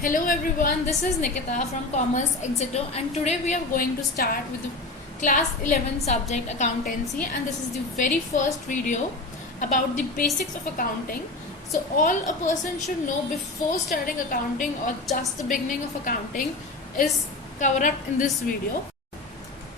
Hello everyone, this is Nikita from Commerce Exeter, and today we are going to start with the class 11 subject accountancy, and this is the very first video about the basics of accounting. So all a person should know before starting accounting or just the beginning of accounting is covered up in this video.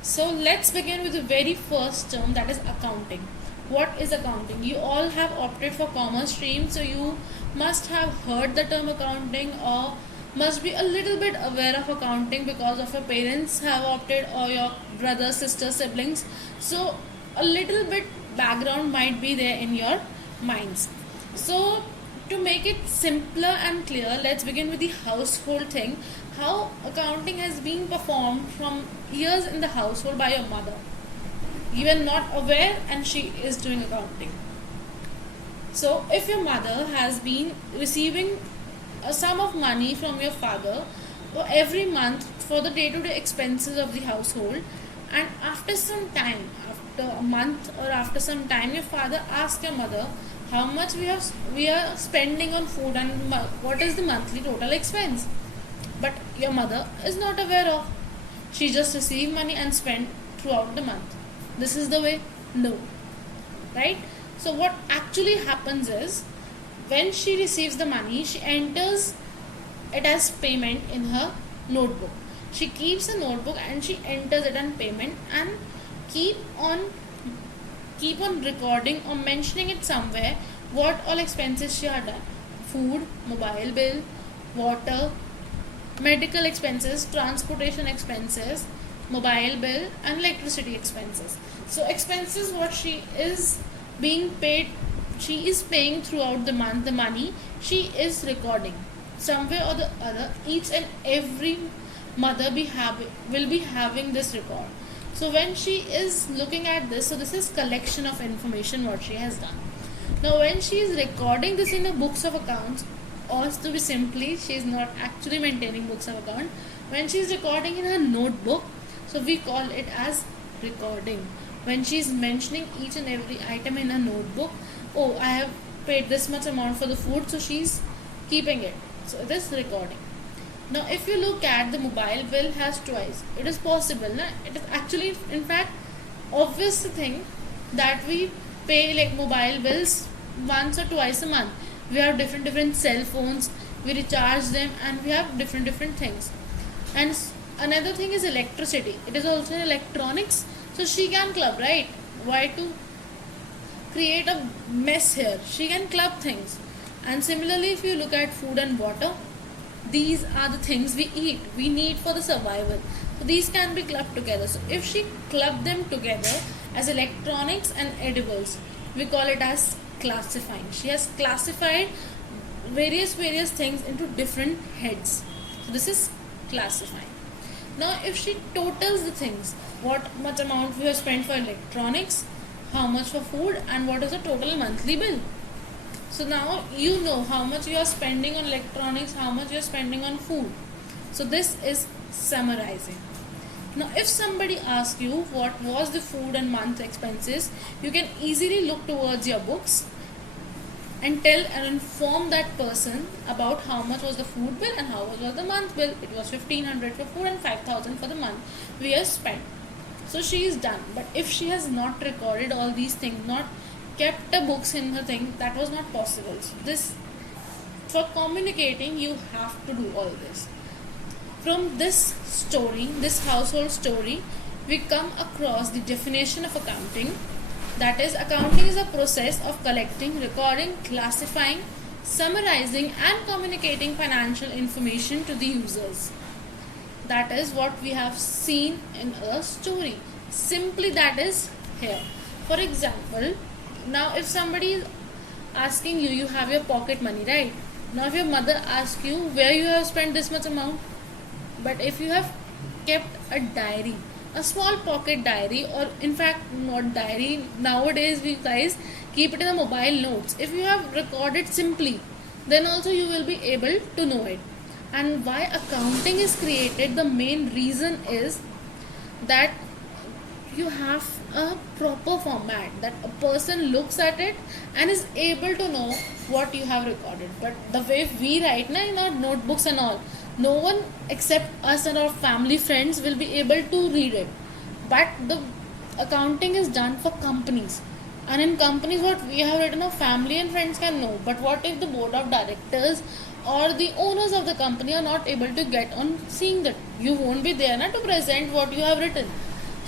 So let's begin with the very first term, that is accounting. What is accounting? You all have opted for commerce stream, so you must have heard the term accounting or must be a little bit aware of accounting because of your parents have opted or your brother, sister, siblings. So a little bit background might be there in your minds. So to make it simpler and clear, let's begin with the household thing. How accounting has been performed from years in the household by your mother. You are not aware and she is doing accounting. So if your mother has been receiving a sum of money from your father every month for the day-to-day expenses of the household, and after some time, after a month or after some time, your father asks your mother how much we are spending on food and what is the monthly total expense, but your mother is not aware of. She just receive money and spend throughout the month. This is the way? No, right? So what actually happens is, when she receives the money, she enters it as payment in her notebook. She keeps a notebook and she enters it on payment and keep on recording or mentioning it somewhere what all expenses she had done: food, mobile bill, water, medical expenses, transportation expenses, mobile bill, and electricity expenses. So expenses what she is being paid, she is paying throughout the month, the money she is recording somewhere or the other. Each and every mother will be having this record. So when she is looking at this, so this is collection of information what she has done. Now when she is recording this in the books of accounts, or to be simply, she is not actually maintaining books of account. When she is recording in her notebook, so we call it as recording. When she is mentioning each and every item in her notebook, oh, I have paid this much amount for the food, so she's keeping it. So it is recording. Now if you look at the mobile bill has twice, it is possible, na? It is actually, in fact, obvious thing that we pay like mobile bills once or twice a month. We have different cell phones, we recharge them, and we have different things. And another thing is electricity. It is also in electronics, so she can club, right? Why to create a mess here? She can club things. And similarly, if you look at food and water, these are the things we eat, we need for the survival. So these can be clubbed together. So if she club them together as electronics and edibles, we call it as classifying. She has classified various things into different heads. So this is classifying. Now if she totals the things, what much amount we have spent for electronics, how much for food, and what is the total monthly bill. So now you know how much you are spending on electronics, how much you are spending on food. So this is summarizing. Now if somebody asks you what was the food and month expenses, you can easily look towards your books and tell and inform that person about how much was the food bill and how much was the month bill. It was 1500 for food and 5000 for the month we have spent. So she is done. But if she has not recorded all these things, not kept the books in her thing, that was not possible. So this, for communicating, you have to do all this. From this story, this household story, we come across the definition of accounting. That is, accounting is a process of collecting, recording, classifying, summarizing, and communicating financial information to the users. That is what we have seen in a story. Simply that is here. For example, now if somebody is asking you, you have your pocket money, right? Now if your mother asks you where you have spent this much amount, but if you have kept a diary, a small pocket diary, or in fact not diary, nowadays we guys keep it in the mobile notes. If you have recorded simply, then also you will be able to know it. And why accounting is created, the main reason is that you have a proper format that a person looks at it and is able to know what you have recorded. But the way we write now in our notebooks and all, no one except us and our family friends will be able to read it. But the accounting is done for companies, and in companies what we have written our family and friends can know. But what if the board of directors or the owners of the company are not able to get on seeing that? You won't be there na, to present what you have written.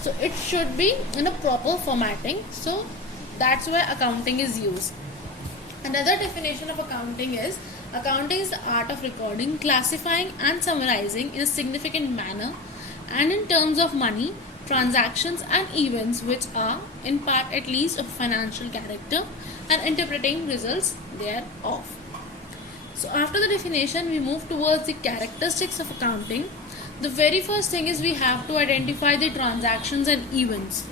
So it should be in a proper formatting. So that's why accounting is used. Another definition of accounting is the art of recording, classifying and summarizing in a significant manner and in terms of money, transactions and events which are in part at least of financial character and interpreting results thereof. So after the definition, we move towards the characteristics of accounting. The very first thing is we have to identify the transactions and events.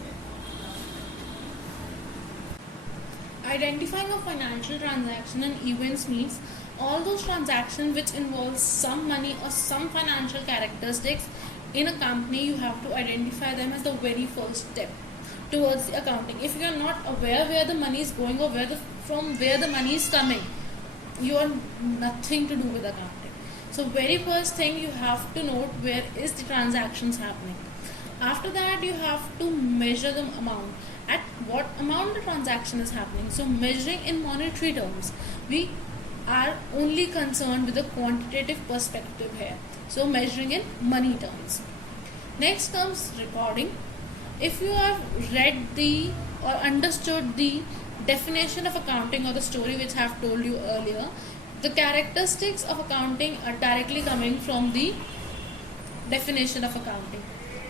Identifying a financial transaction and events means all those transactions which involve some money or some financial characteristics in a company. You have to identify them as the very first step towards the accounting. If you are not aware where the money is going or from where the money is coming, you are nothing to do with accounting. So very first thing, you have to note where is the transactions happening. After that, you have to measure the amount, at what amount the transaction is happening. So measuring in monetary terms, we are only concerned with the quantitative perspective here. So measuring in money terms. Next comes recording. If you have read or understood the definition of accounting or the story which I have told you earlier, the characteristics of accounting are directly coming from the definition of accounting: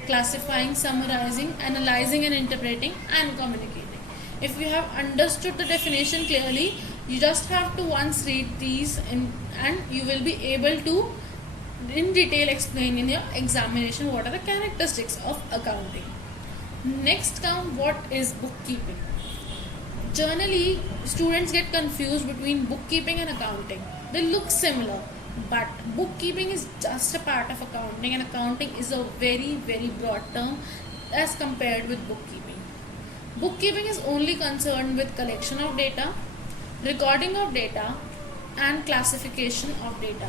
classifying, summarizing, analyzing and interpreting and communicating. If you have understood the definition clearly, you just have to once read these and you will be able to in detail explain in your examination what are the characteristics of accounting. Next come what is bookkeeping. Generally, students get confused between bookkeeping and accounting. They look similar, but bookkeeping is just a part of accounting, and accounting is a very, very broad term as compared with bookkeeping. Bookkeeping is only concerned with collection of data, recording of data, and classification of data.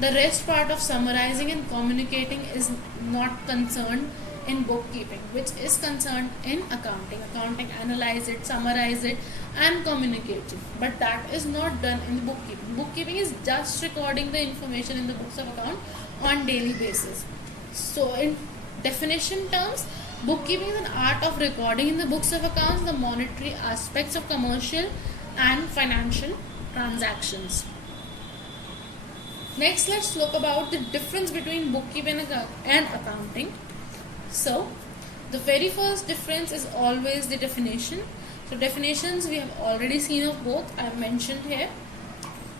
The rest part of summarizing and communicating is not concerned in bookkeeping, which is concerned in accounting. Accounting analyze it, summarize it and communicate it, but that is not done in the bookkeeping. Bookkeeping is just recording the information in the books of account on daily basis. So in definition terms, bookkeeping is an art of recording in the books of accounts the monetary aspects of commercial and financial transactions. Next, let's look about the difference between bookkeeping and accounting. So, the very first difference is always the definition. So, definitions we have already seen of both, I have mentioned here.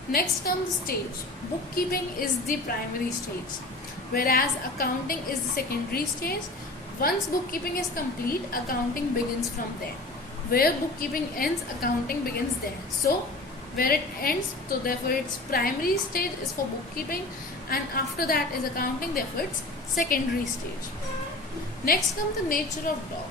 Next comes the stage. Bookkeeping is the primary stage, whereas accounting is the secondary stage. Once bookkeeping is complete, accounting begins from there. Where bookkeeping ends, accounting begins there. So, where it ends, so therefore its primary stage is for bookkeeping, and after that is accounting, therefore its secondary stage. Next comes the nature of job.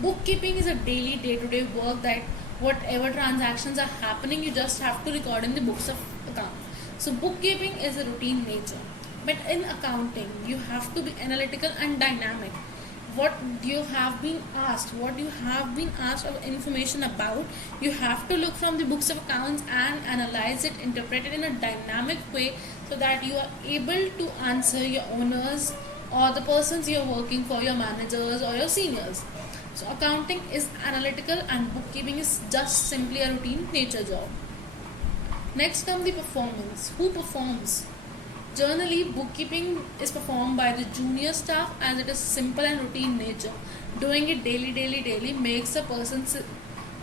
Bookkeeping is a daily, day-to-day work that whatever transactions are happening, you just have to record in the books of account. So bookkeeping is a routine nature. But in accounting, you have to be analytical and dynamic. What you have been asked of information about, you have to look from the books of accounts and analyze it, interpret it in a dynamic way so that you are able to answer your owners or the persons you are working for, your managers or your seniors. So accounting is analytical and bookkeeping is just simply a routine nature job. Next comes the performance. Who performs? Generally, bookkeeping is performed by the junior staff as it is simple and routine nature. Doing it daily makes a person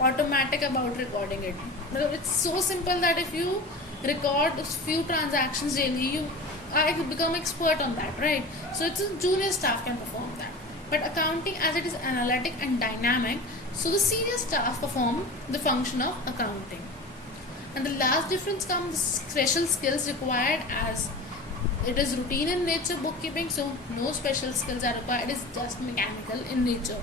automatic about recording it. It's so simple that if you record a few transactions daily, I become expert on that, right? So it's a junior staff can perform that. But accounting, as it is analytic and dynamic, so the senior staff perform the function of accounting. And the last difference comes the special skills required, as it is routine in nature bookkeeping, so no special skills are required. It is just mechanical in nature.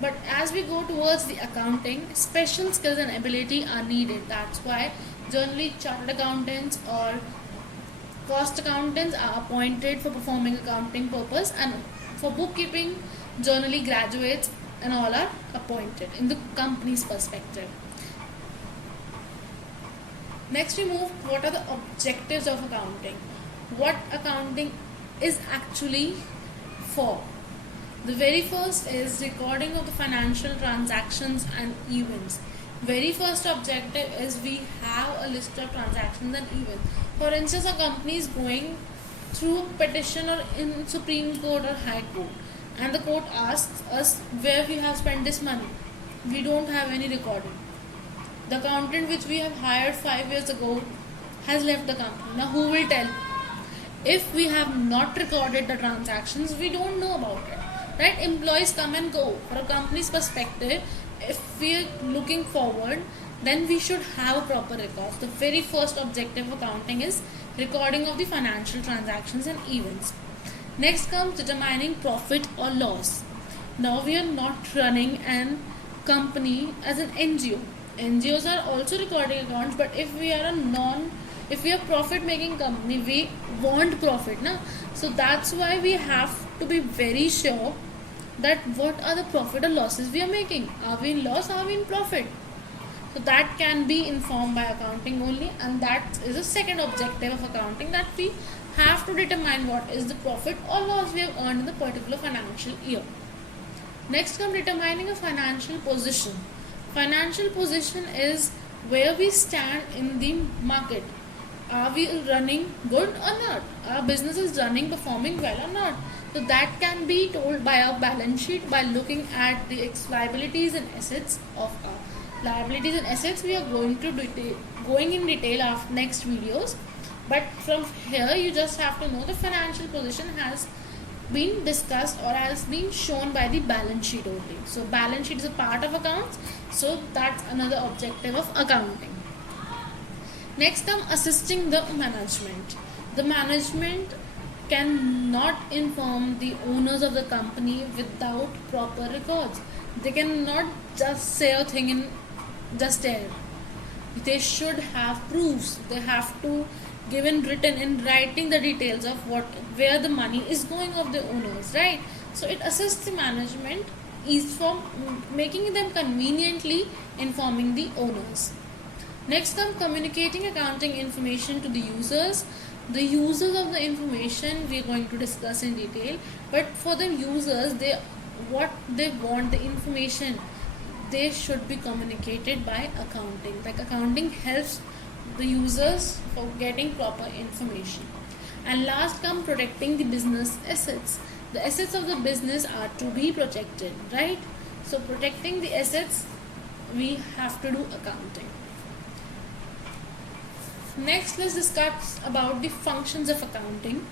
But as we go towards the accounting, special skills and ability are needed. That's why generally chartered accountants or cost accountants are appointed for performing accounting purpose, and for bookkeeping, generally graduates and all are appointed in the company's perspective. Next we move, what are the objectives of accounting? What accounting is actually for? The very first is recording of the financial transactions and events. Very first objective is we have a list of transactions and events. For instance, a company is going through a petition or in Supreme Court or High Court, and the court asks us where we have spent this money. We don't have any recording. The accountant which we have hired 5 years ago has left the company. Now who will tell? If we have not recorded the transactions, we don't know about it. Right? Employees come and go. For a company's perspective, if we are looking forward, then we should have a proper record. The very first objective of accounting is recording of the financial transactions and events. Next comes determining profit or loss. Now we are not running an company as an NGO. NGOs are also recording accounts, but if we are profit making company, we want profit, na? So that's why we have to be very sure that what are the profit or losses we are making. Are we in loss? Are we in profit? So that can be informed by accounting only, and that is the second objective of accounting, that we have to determine what is the profit or loss we have earned in the particular financial year. Next comes determining a financial position. Financial position is where we stand in the market. Are we running good or not? Our business is running, performing well or not? So that can be told by our balance sheet, by looking at the liabilities and assets of our liabilities and assets. We are going in detail after next videos. But from here you just have to know the financial position has been discussed or has been shown by the balance sheet only. So balance sheet is a part of accounts, so that's another objective of accounting. Next come assisting the management. The management cannot inform the owners of the company without proper records. They cannot just say a thing in just air. They should have proofs. They have to give in writing the details of where the money is going of the owners, right? So it assists the management is from making them conveniently informing the owners. Next come communicating accounting information to the users. The users of the information we are going to discuss in detail, but for the users, what they want, the information, they should be communicated by accounting. Like accounting helps the users for getting proper information. And last come protecting the business assets. The assets of the business are to be protected, right? So protecting the assets, we have to do accounting. Next, let's discuss about the functions of accounting.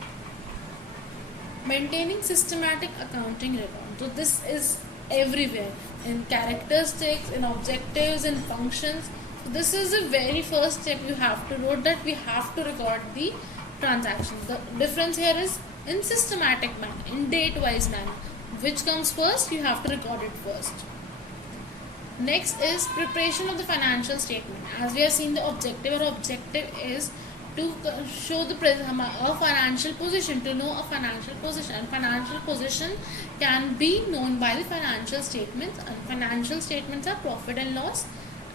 Maintaining systematic accounting record. So this is everywhere in characteristics, in objectives, in functions. So this is the very first step you have to note, that we have to record the transactions. The difference here is in systematic manner, in date-wise manner. Which comes first? You have to record it first. Next is preparation of the financial statement. As we have seen, the objective is to show a financial position, to know a financial position. And financial position can be known by the financial statements, and financial statements are profit and loss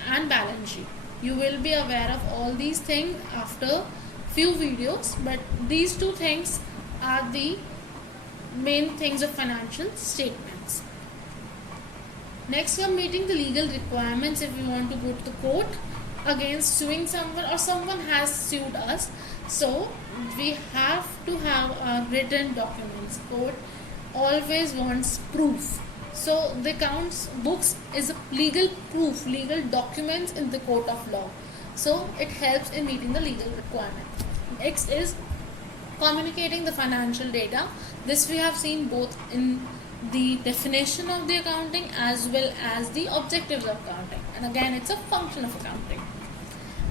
and balance sheet. You will be aware of all these things after few videos, but these two things are the main things of financial statements. Next, we are meeting the legal requirements if we want to go to the court against suing someone, or someone has sued us. So we have to have written documents. Court always wants proof. So the accounts books is a legal proof, legal documents in the court of law. So it helps in meeting the legal requirement. Next is communicating the financial data. This we have seen both in the definition of the accounting as well as the objectives of accounting, and again it's a function of accounting.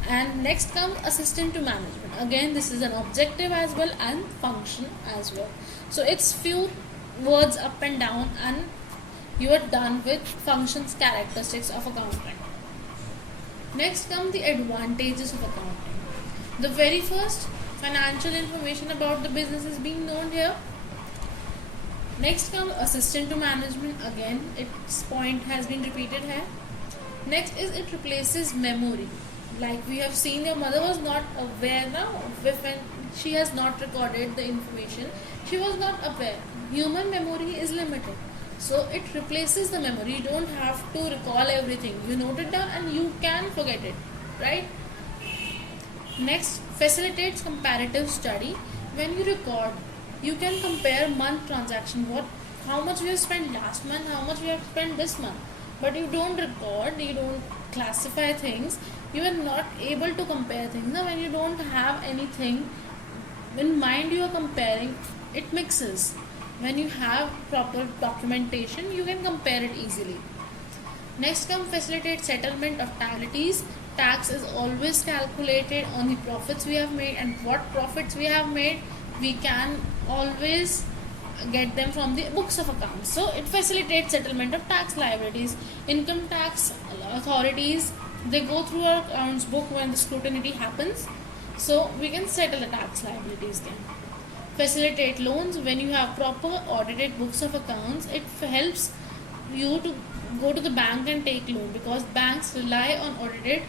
And next comes assistant to management. Again, this is an objective as well and function as well. So it's few words up and down, and You are done with functions characteristics of accounting. Next come the advantages of accounting. The very first, financial information about the business is being known here. Next come assistant to management. Again, its point has been repeated here. Next is it replaces memory. Like we have seen, your mother was not aware now when she has not recorded the information. She was not aware. Human memory is limited. So it replaces the memory. You don't have to recall everything. You note it down and you can forget it. Right? Next, facilitates comparative study. When you record, you can compare month transaction, how much we have spent last month, how much we have spent this month. But you don't record, you don't classify things, you are not able to compare things. Now when you don't have anything in mind, you are comparing, it mixes. When you have proper documentation, you can compare it easily. Next come facilitate settlement of liabilities. Tax is always calculated on the profits we have made, and what profits we have made we can always get them from the books of accounts. So it facilitates settlement of tax liabilities. Income tax authorities, they go through our accounts book when the scrutiny happens, so we can settle the tax liabilities then. Facilitate loans. When you have proper audited books of accounts, it helps you to go to the bank and take loan, because banks rely on audited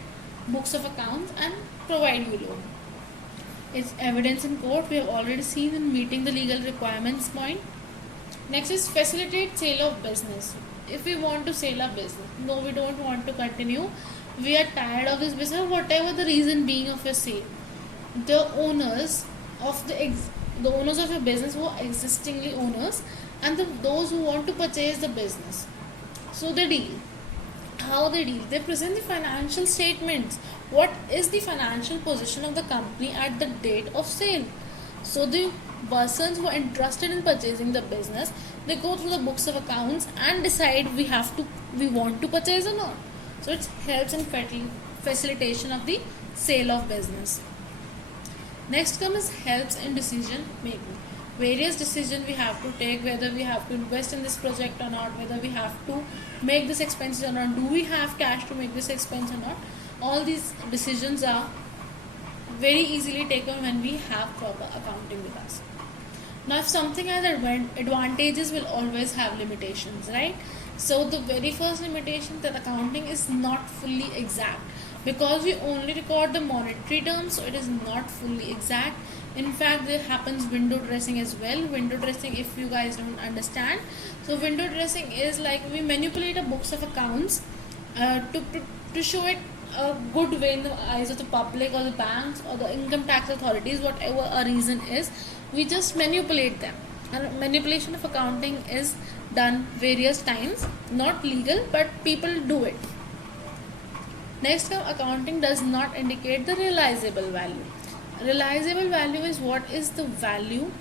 books of accounts and provide you loan. It's evidence in court. We have already seen in meeting the legal requirements point. Next is facilitate sale of business. If we want to sell our business, no, we don't want to continue, we are tired of this business, whatever the reason being of a sale, the owners of the owners of your business who are existingly owners, and those who want to purchase the business, so they deal. How they deal? They present the financial statements. What is the financial position of the company at the date of sale? So the persons who are interested in purchasing the business, they go through the books of accounts and decide we want to purchase or not. So it helps in facilitation of the sale of business. Next comes helps in decision making. Various decisions we have to take, whether we have to invest in this project or not, whether we have to make this expense or not, do we have cash to make this expense or not. All these decisions are very easily taken when we have proper accounting with us. Now if something has advantages, will always have limitations, right? So the very first limitation, that accounting is not fully exact, because we only record the monetary terms, so it is not fully exact. In fact, there happens window dressing as well. Window dressing, if you guys don't understand, so window dressing is like we manipulate a books of accounts to show it a good way in the eyes of the public or the banks or the income tax authorities, whatever a reason is, we just manipulate them. And manipulation of accounting is done various times, not legal, but people do it. Next, accounting does not indicate the realizable value. Realizable value is what is the value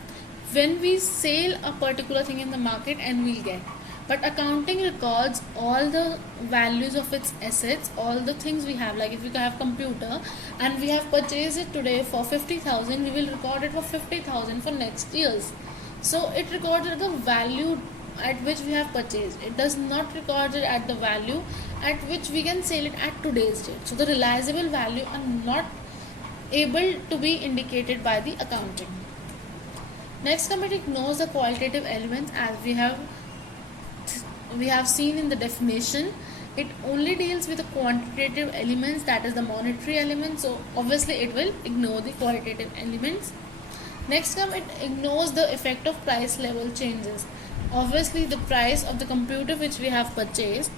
when we sell a particular thing in the market and we'll get. But accounting records all the values of its assets, all the things we have. Like if we have computer and we have purchased it today for 50,000, we will record it for 50,000 for next years. So it records the value at which we have purchased. It does not record it at the value at which we can sell it at today's date. So the realizable value are not able to be indicated by the accounting. Next, it ignores the qualitative elements, as we have seen in the definition. It only deals with the quantitative elements, that is the monetary elements. So obviously it will ignore the qualitative elements. Next, it ignores the effect of price level changes. Obviously the price of the computer which we have purchased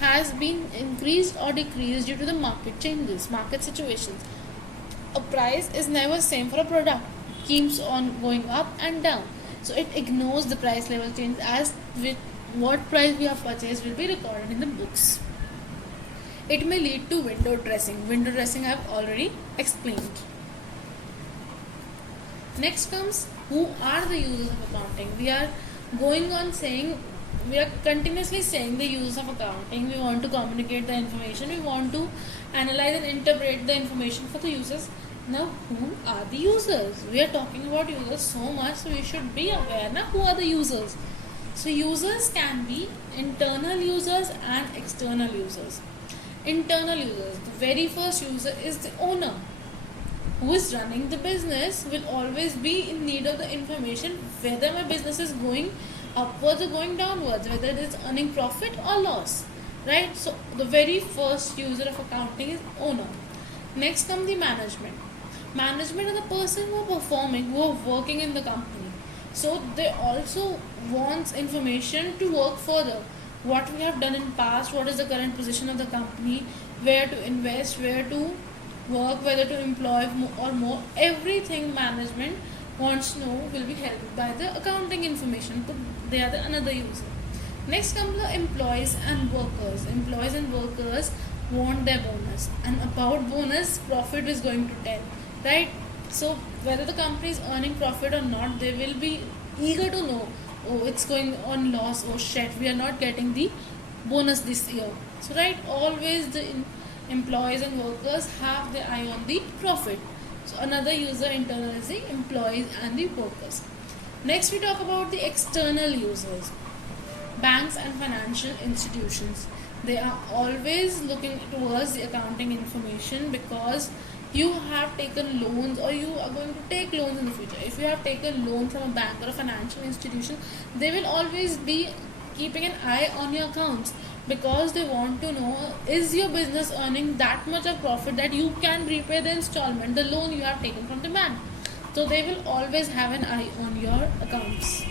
has been increased or decreased due to the market changes, market situations. A price is never same for a product, keeps on going up and down. So it ignores the price level change, as with what price we have purchased will be recorded in the books. It may lead to window dressing. Window dressing I have already explained. Next comes, who are the users of accounting? We are continuously saying the use of accounting. We want to communicate the information. We want to analyze and interpret the information for the users. Now, who are the users? We are talking about users so much, so we should be aware now who are the users. So users can be internal users and external users. Internal users, the very first user is the owner who is running the business, will always be in need of the information whether my business is going upwards or going downwards, whether it is earning profit or loss, right? So the very first user of accounting is owner. Next comes the management. Management are the person who are performing, who are working in the company. So they also want information to work further. What we have done in past, what is the current position of the company, where to invest, where to work, whether to employ or more. Everything management wants to know will be helped by the accounting information. So they are another user. Next comes the employees and workers. Employees and workers want their bonus, and about bonus, profit is going to tell, right? So whether the company is earning profit or not, they will be eager to know. Oh, it's going on loss. Oh shit, we are not getting the bonus this year. So right, always the employees and workers have their eye on the profit. So another user internal is the employees and the workers. Next we talk about the external users. Banks and financial institutions. They are always looking towards the accounting information because you have taken loans or you are going to take loans in the future. If you have taken loan from a bank or a financial institution, they will always be keeping an eye on your accounts because they want to know, is your business earning that much of profit that you can repay the installment, the loan you have taken from the bank. So they will always have an eye on your accounts.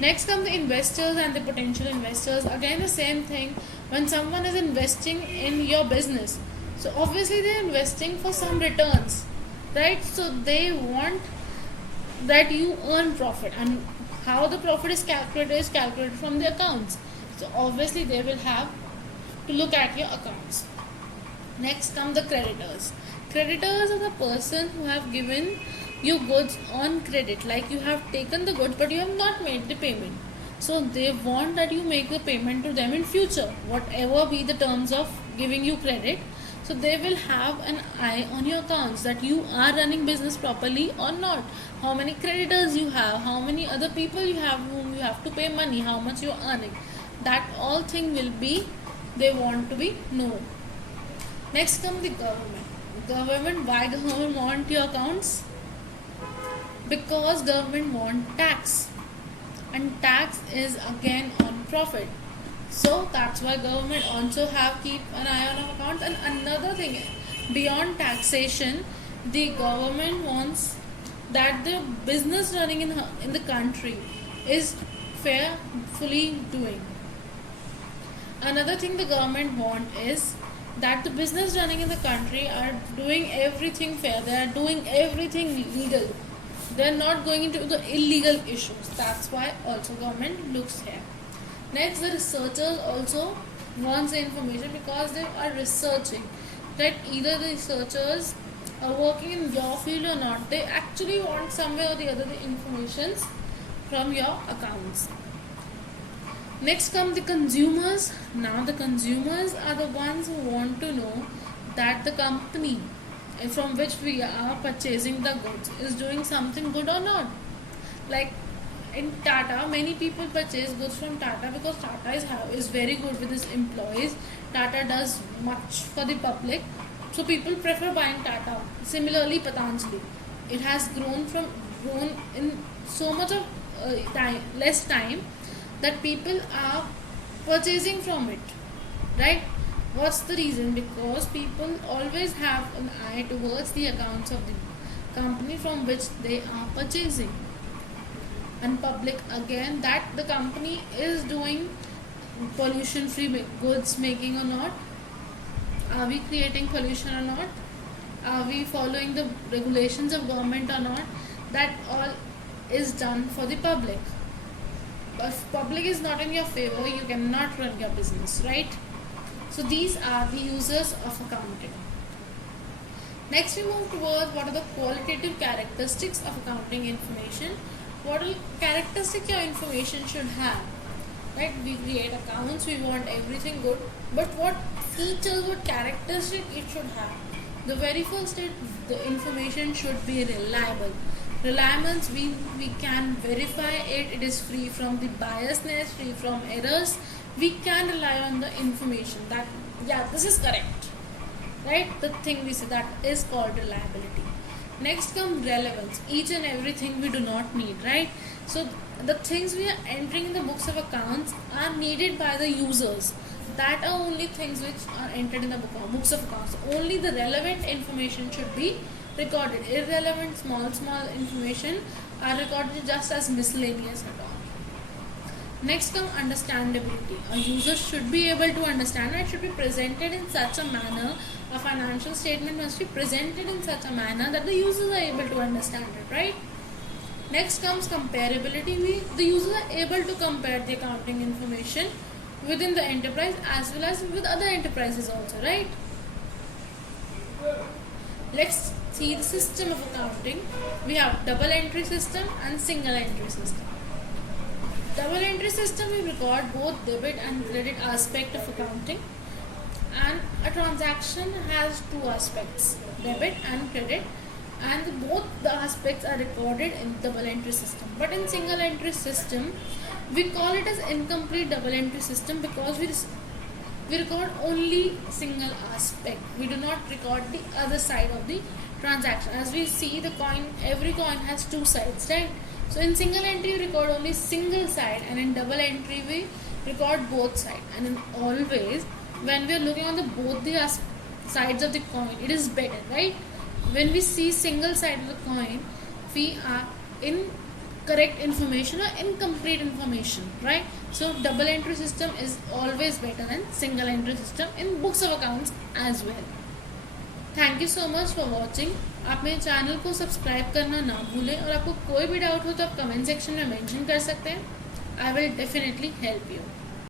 Next come the investors and the potential investors. Again the same thing. When someone is investing in your business, so obviously they are investing for some returns, right? So they want that you earn profit, and how the profit is calculated from the accounts. So obviously they will have to look at your accounts. Next come the creditors. Creditors are the person who have given you goods on credit, like you have taken the goods but you have not made the payment. So they want that you make the payment to them in future, whatever be the terms of giving you credit. So they will have an eye on your accounts that you are running business properly or not. How many creditors you have, how many other people you have whom you have to pay money, how much you are earning. That all thing will be, they want to be known. Next come the government. Government, why government want your accounts? Because government want tax, and tax is again on profit. So that's why government also have keep an eye on our accounts. And another thing, beyond taxation, the government wants that the business running in the country is fairly doing. Another thing the government want is that the business running in the country are doing everything fair. They are doing everything legal. They are not going into the illegal issues. That's why also government looks here. Next, the researchers also wants the information because they are researching. That either the researchers are working in your field or not, they actually want somewhere or the other the information from your accounts. Next come the consumers. Now the consumers are the ones who want to know that the company from which we are purchasing the goods is doing something good or not. Like in Tata, many people purchase goods from Tata because Tata is very good with its employees. Tata does much for the public, so people prefer buying Tata. Similarly, Patanjali, it has grown in so much of less time that people are purchasing from it, right? What's the reason? Because people always have an eye towards the accounts of the company from which they are purchasing. And public, again, that the company is doing pollution free goods making or not. Are we creating pollution or not? Are we following the regulations of government or not? That all is done for the public. If public is not in your favor, you cannot run your business, right? So these are the users of accounting. Next we move towards what are the qualitative characteristics of accounting information. What are characteristics your information should have? Right? We create accounts, we want everything good, but what features, what characteristics it should have? The very first is the information should be reliable. Reliance, we can verify it. It is free from the biasness, free from errors. We can rely on the information that yeah, this is correct, right? The thing we say, that is called reliability. Next come relevance. Each and everything we do not need, right? So the things we are entering in the books of accounts are needed by the users. That are only things which are entered in the books of accounts. Only the relevant information should be recorded. Irrelevant small information are recorded just as miscellaneous at all. Next come understandability. A user should be able to understand, and it should be presented in such a manner. A financial statement must be presented in such a manner that the users are able to understand it, right? Next comes comparability. The users are able to compare the accounting information within the enterprise as well as with other enterprises also, right? Let's see the system of accounting. We have double entry system and single entry system. Double entry system, we record both debit and credit aspect of accounting, and a transaction has two aspects, debit and credit, and both the aspects are recorded in double entry system. But in single entry system, we call it as incomplete double entry system because we record only single aspect. We do not record the other side of the transaction. As we see, the coin, every coin has two sides, right? So in single entry we record only single side, and in double entry we record both sides. And in always when we are looking on the both the sides of the coin, it is better, right? When we see single side of the coin, we are in correct information or incomplete information, right? So double entry system is always better than single entry system in books of accounts as well. Thank you so much for watching. आप मेरे channel को subscribe करना ना भूलें, और आपको कोई भी डाउट हो तो आप कमेंट सेक्शन में मेंशन कर सकते हैं. I will definitely help you.